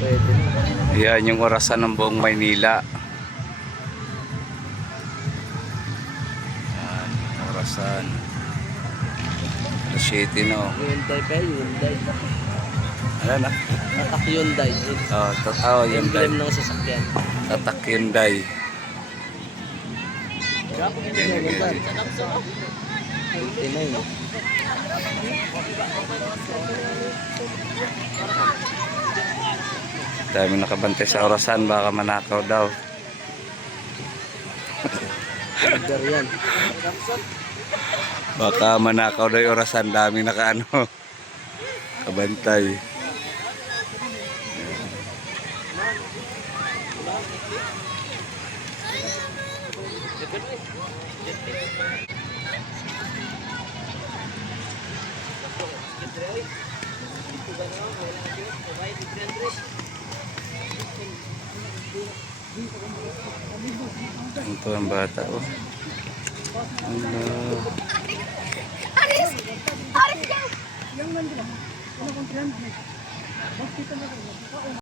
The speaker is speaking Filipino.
Pwede. Yan yung orasan ng buong Maynila. Yan, orasan. Alas 7 no. Hyundai pa, Hyundai. Ano na? Tatak Hyundai. Hyundai. Emblem ng sasakyan. Tatak Hyundai. Dami nakabantay sa orasan, baka manakaw daw. Yan. Baka manakaw daw yung orasan, dami nakaano. Kabantay. Ito ang bata, oh. Hello.